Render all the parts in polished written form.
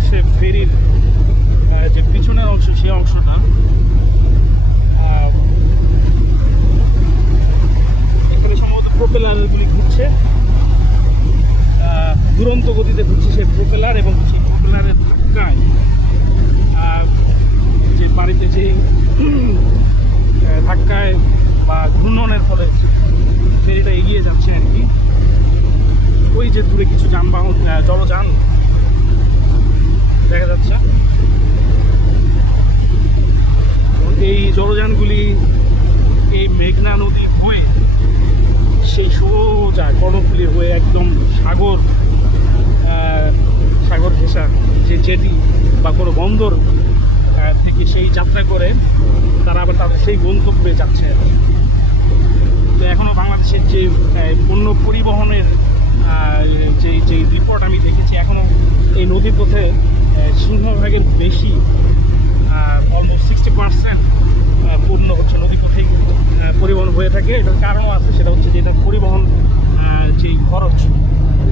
হচ্ছে ফেরির যে পিছনের অংশ, সেই অংশটা। এখানে সম্ভবত প্রোপেলারগুলি ঘুরছে, দুরন্ত গতিতে ঘুরছে সেই প্রোপেলার, এবং সেই প্রোপেলারের ধাক্কায় যে বাড়িতে যে ধাক্কায় বা ঘূর্ণনের ফলে ফেরিটা এগিয়ে যাচ্ছে আর কি। ওই যে দূরে কিছু যানবাহন, জলযান দেখা যাচ্ছে। এই জলযানগুলি এই মেঘনা নদী হয়ে সেই সোজা কর্ণফুলী হয়ে একদম সাগর ঘেঁষা যে জেটি বা কোনো বন্দর থেকে সেই যাত্রা করে তারা আবার তাদের সেই গন্তব্যে যাচ্ছে। তো এখনও বাংলাদেশের যে পণ্য পরিবহনের যে রিপোর্ট আমি দেখেছি, এখনও এই নদীর পথে সিংহভাগের বেশি, অলমোস্ট 60% পণ্য হচ্ছে নদী পথেই পরিবহন হয়ে থাকে। এটার কারণও আছে, সেটা হচ্ছে যে এটার পরিবহন যেই খরচ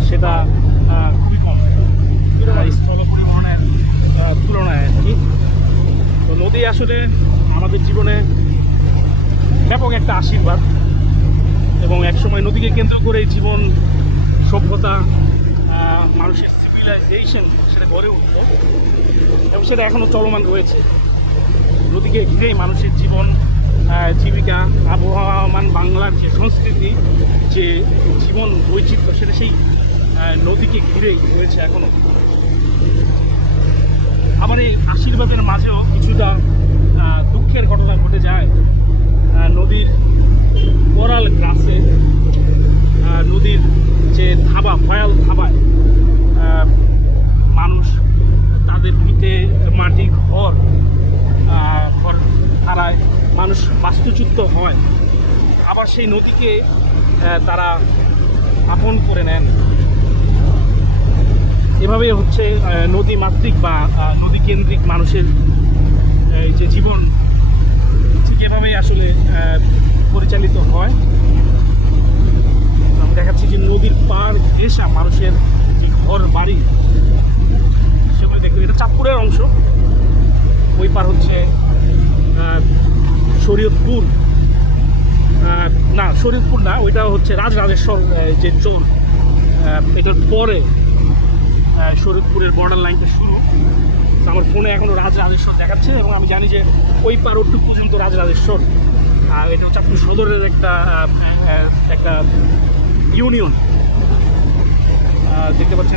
সেটা খুবই কম স্থল পরিবহনের তুলনায় আর কি। তো নদী আসলে আমাদের জীবনে ব্যাপক একটা আশীর্বাদ, এবং একসময় নদীকে কেন্দ্র করে জীবন, সভ্যতা, মানুষের সিভিলাইজেশন সেটা গড়ে উঠত, এবং সেটা এখনও চলমান রয়েছে। নদীকে ঘিরেই মানুষের জীবন, জীবিকা, আবহাওয়ামান বাংলার যে সংস্কৃতি, যে জীবন বৈচিত্র্য, সেটা সেই নদীকে ঘিরেই রয়েছে এখনও। আবার এই আশীর্বাদের মাঝেও কিছুটা দুঃখের ঘটনা ঘটে যায়। নদীর কোরাল গ্রাসে, নদীর যে ধাবা, ভয়াল ধাবায় মানুষ তাদের ভিটে মাটি ঘর হারায়, মানুষ বাস্তুচ্যুত হয়। আবার সেই নদীকে তারা আপন করে নেন। এভাবেই হচ্ছে নদী মাতৃক বা নদী কেন্দ্রিক মানুষের এই যে জীবন, ঠিক এভাবেই আসলে পরিচালিত হয়। আমি দেখাচ্ছি যে নদীর পার ঘেঁষা মানুষের যে ঘর বাড়ি, সেগুলো দেখতে, এটা চাঁদপুরের অংশ। ওই পার হচ্ছে শরীয়তপুর, না শরীয়তপুর না, ওইটা হচ্ছে রাজরাজেশ্বর যে চর, এটার পরে শরীয়তপুরের বর্ডার লাইনটা শুরু। আমার ফোনে এখনও রাজরাজেশ্বর দেখাচ্ছে, এবং আমি জানি যে ওই পার ওটুকু পর্যন্ত রাজরাজেশ্বর। আর এটা চাঁদপুর সদরের একটা ইউনিয়ন, দেখতে পাচ্ছেন।